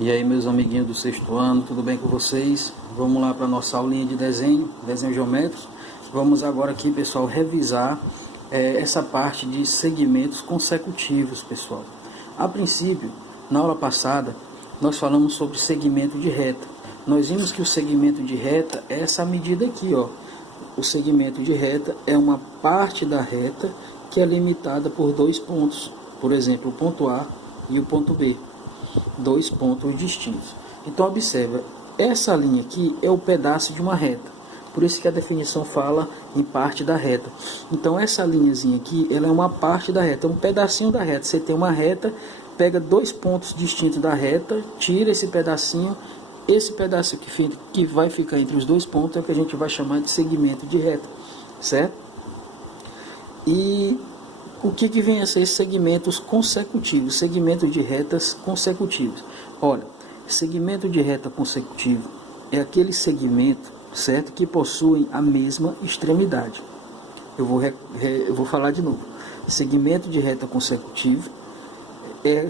E aí, meus amiguinhos do sexto ano, tudo bem com vocês? Vamos lá para a nossa aulinha de desenho geométrico. Vamos agora aqui, pessoal, revisar essa parte de segmentos consecutivos, pessoal. A princípio, na aula passada, nós falamos sobre segmento de reta. Nós vimos que o segmento de reta é essa medida aqui, ó. O segmento de reta é uma parte da reta que é limitada por dois pontos. Por exemplo, o ponto A e o ponto B. Dois pontos distintos. Então observa, essa linha aqui é o pedaço de uma reta, por isso que a definição fala em parte da reta. Então essa linhazinha aqui, ela é uma parte da reta, é um pedacinho da reta. Você tem uma reta, pega dois pontos distintos da reta, tira esse pedacinho que vai ficar entre os dois pontos é o que a gente vai chamar de segmento de reta, certo? E o que vem a ser segmentos consecutivos, segmentos de retas consecutivos? Olha, segmento de reta consecutivo é aquele segmento, certo, que possuem a mesma extremidade. Eu vou falar de novo. Segmento de reta consecutivo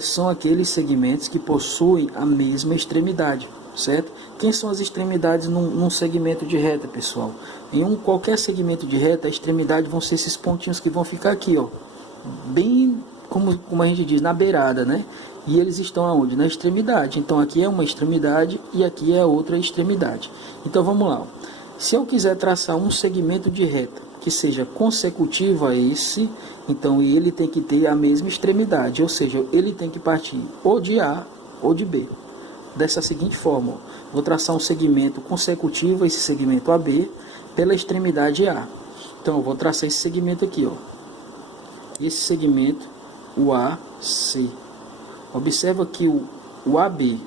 são aqueles segmentos que possuem a mesma extremidade, certo? Quem são as extremidades num segmento de reta, pessoal? Em qualquer segmento de reta, a extremidade vão ser esses pontinhos que vão ficar aqui, ó, bem como a gente diz, na beirada, né? E eles estão aonde? Na extremidade. Então aqui é uma extremidade e aqui é outra extremidade. Então vamos lá. Se eu quiser traçar um segmento de reta que seja consecutivo a esse, então ele tem que ter a mesma extremidade, ou seja, ele tem que partir ou de A ou de B. Dessa seguinte forma, ó, vou traçar um segmento consecutivo a esse segmento AB pela extremidade A. Então eu vou traçar esse segmento aqui, ó. Esse segmento, o AC. Observa que o AB,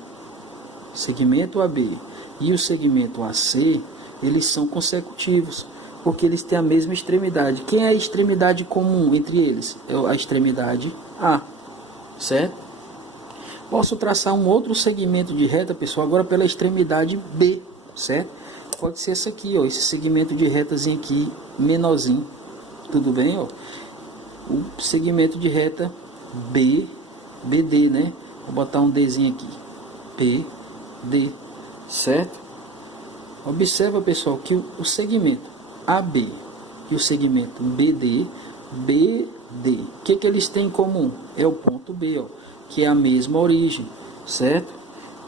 segmento AB e o segmento AC, eles são consecutivos, porque eles têm a mesma extremidade. Quem é a extremidade comum entre eles? É a extremidade A, certo? Posso traçar um outro segmento de reta, pessoal, agora pela extremidade B, certo? Pode ser esse aqui, ó, esse segmento de retazinho aqui, menorzinho. Tudo bem, ó? O segmento de reta BD, né? Vou botar um Dzinho aqui, BD, certo? Observa, pessoal, que o segmento AB e o segmento BD, o que eles têm em comum? É o ponto B, ó, que é a mesma origem, certo?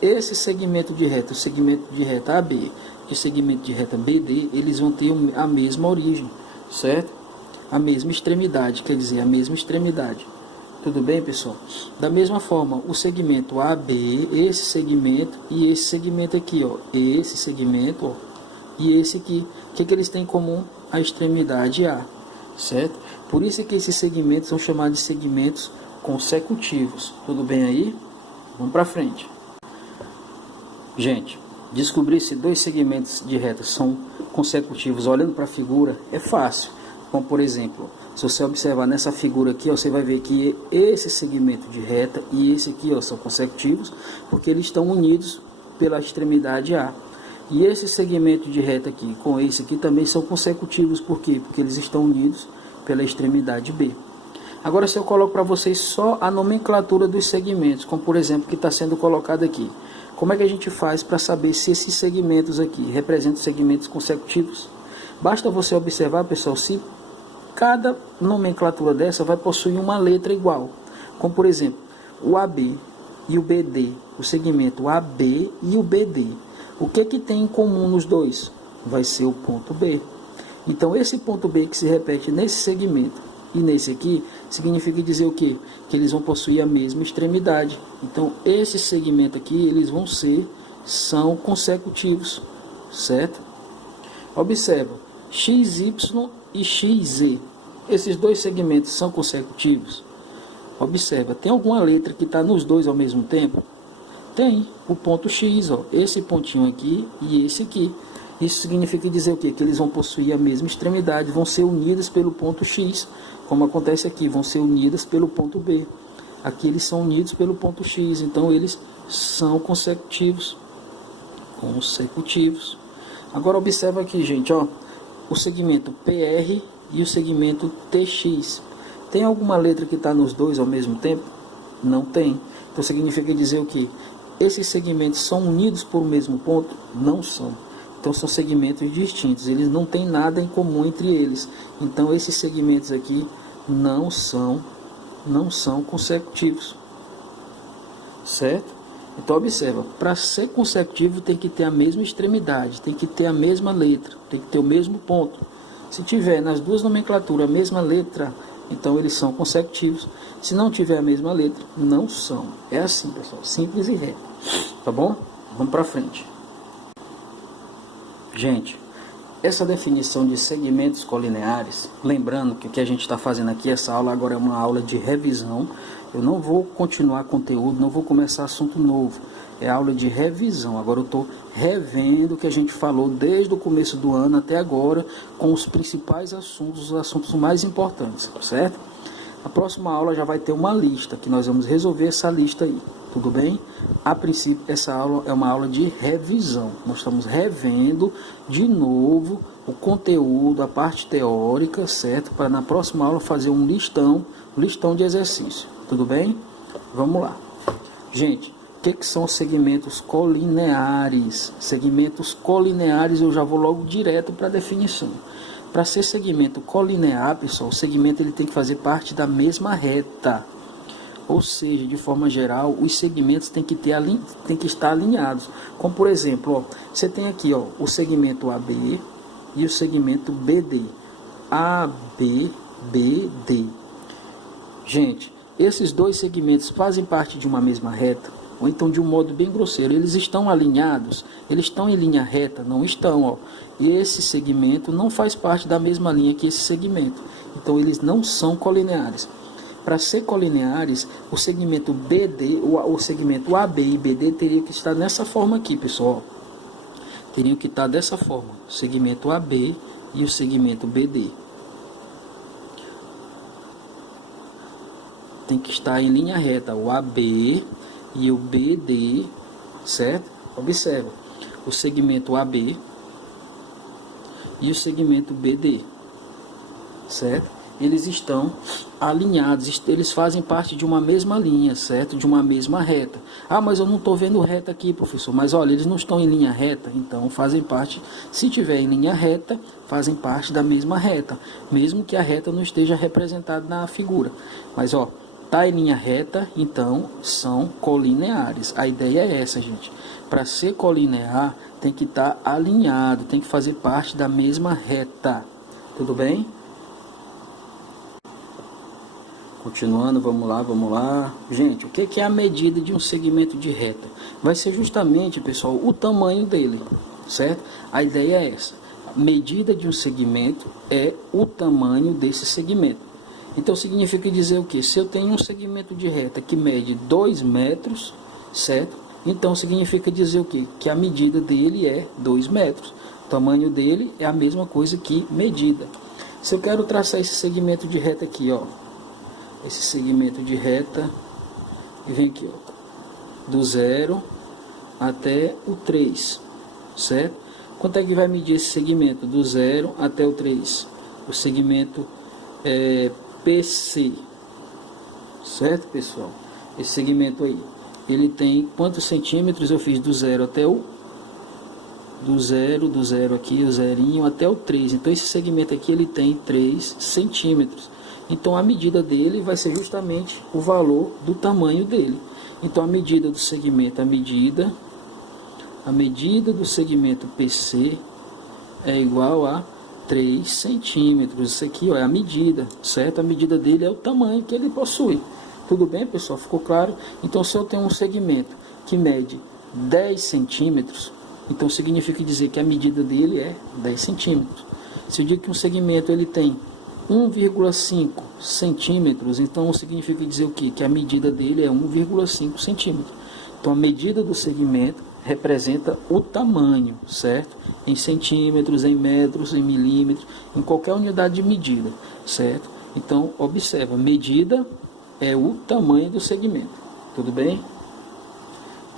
Esse segmento de reta, o segmento de reta AB e o segmento de reta BD, eles vão ter a mesma origem, certo? A mesma extremidade, quer dizer, a mesma extremidade. Tudo bem, pessoal? Da mesma forma, o segmento AB, esse segmento e esse segmento aqui, ó, esse segmento, ó, e esse aqui, o que eles têm em comum? A extremidade A, certo? Por isso que esses segmentos são chamados de segmentos consecutivos. Tudo bem aí? Vamos para frente. Gente, descobrir se dois segmentos de reta são consecutivos olhando para a figura é fácil. Como por exemplo, se você observar nessa figura aqui, ó, você vai ver que esse segmento de reta e esse aqui, ó, são consecutivos, porque eles estão unidos pela extremidade A. E esse segmento de reta aqui com esse aqui também são consecutivos, por quê? Porque eles estão unidos pela extremidade B. Agora, se eu coloco para vocês só a nomenclatura dos segmentos, como por exemplo que está sendo colocado aqui, como é que a gente faz para saber se esses segmentos aqui representam segmentos consecutivos? Basta você observar, pessoal, se cada nomenclatura dessa vai possuir uma letra igual. Como, por exemplo, o AB e o BD, o segmento AB e o BD. O que tem em comum nos dois? Vai ser o ponto B. Então, esse ponto B que se repete nesse segmento e nesse aqui, significa dizer o quê? Que eles vão possuir a mesma extremidade. Então, esse segmento aqui, eles são consecutivos, certo? Observa. XY e XZ, esses dois segmentos são consecutivos? Observa, tem alguma letra que está nos dois ao mesmo tempo? Tem, o ponto X, ó, esse pontinho aqui e esse aqui. Isso significa dizer o quê? Que eles vão possuir a mesma extremidade, vão ser unidos pelo ponto X, como acontece aqui, vão ser unidas pelo ponto B. Aqui eles são unidos pelo ponto X, então eles são consecutivos. Agora observa aqui, gente, ó, o segmento PR e o segmento TX. Tem alguma letra que está nos dois ao mesmo tempo? Não tem. Então significa dizer o quê? esses segmentos são unidos por um mesmo ponto? Não são. Então são segmentos distintos, eles não têm nada em comum entre eles. Então esses segmentos aqui não são consecutivos, certo? Então observa, para ser consecutivo tem que ter a mesma extremidade, tem que ter a mesma letra, tem que ter o mesmo ponto. Se tiver nas duas nomenclaturas a mesma letra, então eles são consecutivos. Se não tiver a mesma letra, não são. É assim, pessoal, simples e reto. Tá bom? Vamos para frente. Gente, essa definição de segmentos colineares, lembrando que o que a gente está fazendo aqui, essa aula agora é uma aula de revisão. Eu não vou continuar conteúdo, não vou começar assunto novo. É aula de revisão. Agora eu estou revendo o que a gente falou desde o começo do ano até agora, com os principais assuntos, os assuntos mais importantes, certo? A próxima aula já vai ter uma lista, que nós vamos resolver essa lista aí, tudo bem? A princípio, essa aula é uma aula de revisão. Nós estamos revendo de novo o conteúdo, a parte teórica, certo? Para na próxima aula fazer um listão de exercício, tudo bem? Vamos lá. Gente, o que são segmentos colineares? Segmentos colineares, eu já vou logo direto para a definição. Para ser segmento colinear, pessoal, o segmento ele tem que fazer parte da mesma reta. Ou seja, de forma geral, os segmentos têm que estar alinhados. Como por exemplo, ó, você tem aqui ó, o segmento AB e o segmento BD. AB, BD. Gente, esses dois segmentos fazem parte de uma mesma reta, ou então de um modo bem grosseiro, eles estão alinhados, eles estão em linha reta? Não estão, ó. E esse segmento não faz parte da mesma linha que esse segmento, então eles não são colineares. Para ser colineares, o segmento BD, o segmento AB e BD teria que estar nessa forma aqui, pessoal. Teriam que estar dessa forma, o segmento AB e o segmento BD. Tem que estar em linha reta, o AB e o BD, certo? Observa, o segmento AB e o segmento BD, certo? Eles estão alinhados, eles fazem parte de uma mesma linha, certo? De uma mesma reta. Ah, mas eu não estou vendo reta aqui, professor. Mas olha, eles não estão em linha reta, então fazem parte, se tiver em linha reta, fazem parte da mesma reta, mesmo que a reta não esteja representada na figura. Mas ó, tá em linha reta, então são colineares. A ideia é essa, gente. Para ser colinear, tem que estar alinhado, tem que fazer parte da mesma reta. Tudo bem? Continuando, vamos lá. Gente, o que é a medida de um segmento de reta? Vai ser justamente, pessoal, o tamanho dele, certo? A ideia é essa. A medida de um segmento é o tamanho desse segmento. Então significa dizer o que? Se eu tenho um segmento de reta que mede 2 metros, certo? Então significa dizer o que? Que a medida dele é 2 metros. O tamanho dele é a mesma coisa que medida. Se eu quero traçar esse segmento de reta aqui, ó. Esse segmento de reta, e vem aqui, ó, do 0 até o 3, certo? Quanto é que vai medir esse segmento? Do 0 até o 3. O segmento PC, certo, pessoal? Esse segmento aí, ele tem quantos centímetros? Eu fiz do 0 até o... do zero aqui, o zerinho, até o 3. Então esse segmento aqui, ele tem 3 centímetros. Então a medida dele vai ser justamente o valor do tamanho dele. Então a medida do segmento, a medida do segmento PC é igual a 3 centímetros. Isso aqui ó, é a medida, certo? A medida dele é o tamanho que ele possui. Tudo bem, pessoal? Ficou claro? Então se eu tenho um segmento que mede 10 centímetros, então significa dizer que a medida dele é 10 centímetros. Se eu digo que um segmento ele tem 1,5 centímetros, então significa dizer o quê? Que a medida dele é 1,5 centímetros. Então a medida do segmento representa o tamanho, certo? Em centímetros, em metros, em milímetros, em qualquer unidade de medida, certo? Então observa, medida é o tamanho do segmento, tudo bem?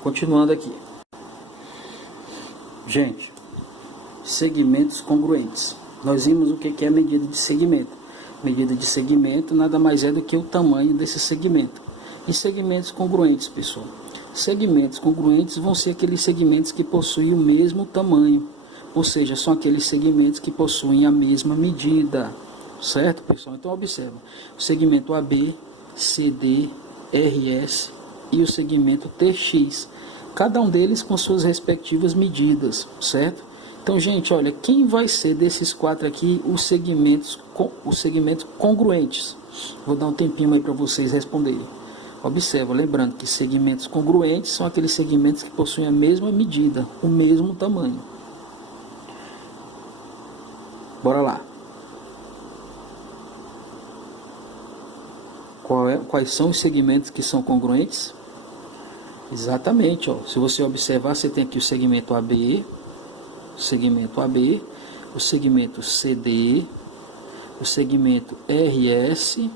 Continuando aqui. Gente, segmentos congruentes. Nós vimos o que é a medida de segmento. Medida de segmento nada mais é do que o tamanho desse segmento. E segmentos congruentes, pessoal. Segmentos congruentes vão ser aqueles segmentos que possuem o mesmo tamanho, ou seja, são aqueles segmentos que possuem a mesma medida, certo, pessoal? Então, observa, o segmento AB, CD, RS e o segmento TX, cada um deles com suas respectivas medidas, certo? Então, gente, olha, quem vai ser desses quatro aqui os segmentos congruentes? Vou dar um tempinho aí para vocês responderem. Observa, lembrando que segmentos congruentes são aqueles segmentos que possuem a mesma medida, o mesmo tamanho. Bora lá. Quais são os segmentos que são congruentes? Exatamente, ó. Se você observar, você tem aqui o segmento AB, o segmento CD, o segmento RS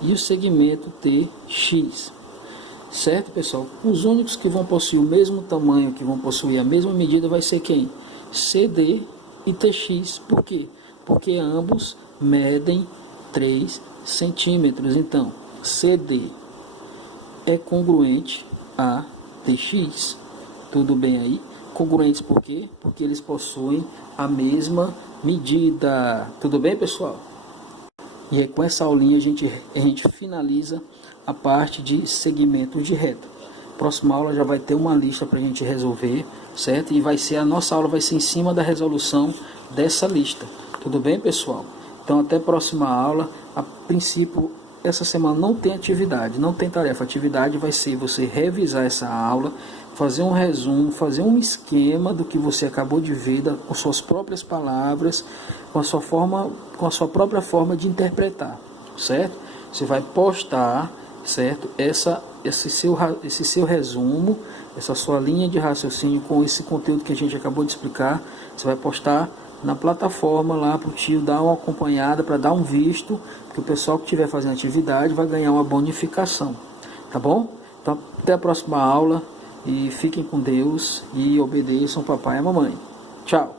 e o segmento TX. Certo, pessoal? Os únicos que vão possuir o mesmo tamanho, que vão possuir a mesma medida, vai ser quem? CD e TX. Por quê? Porque ambos medem 3 centímetros. Então, CD é congruente a TX. Tudo bem aí? Congruentes por quê? Porque eles possuem a mesma medida. Tudo bem, pessoal? E aí, com essa aulinha a gente finaliza a parte de segmentos de reta. Próxima aula já vai ter uma lista para a gente resolver, certo? E a nossa aula vai ser em cima da resolução dessa lista. Tudo bem, pessoal? Então, até a próxima aula. A princípio, essa semana não tem atividade, não tem tarefa. A atividade vai ser você revisar essa aula, fazer um resumo, fazer um esquema do que você acabou de ver, com suas próprias palavras, com a sua própria forma de interpretar, certo? Você vai postar, certo? Esse seu resumo, essa sua linha de raciocínio com esse conteúdo que a gente acabou de explicar, você vai postar na plataforma lá para o tio dar uma acompanhada, para dar um visto, que o pessoal que estiver fazendo atividade vai ganhar uma bonificação, tá bom? Então, até a próxima aula e fiquem com Deus e obedeçam papai e mamãe. Tchau!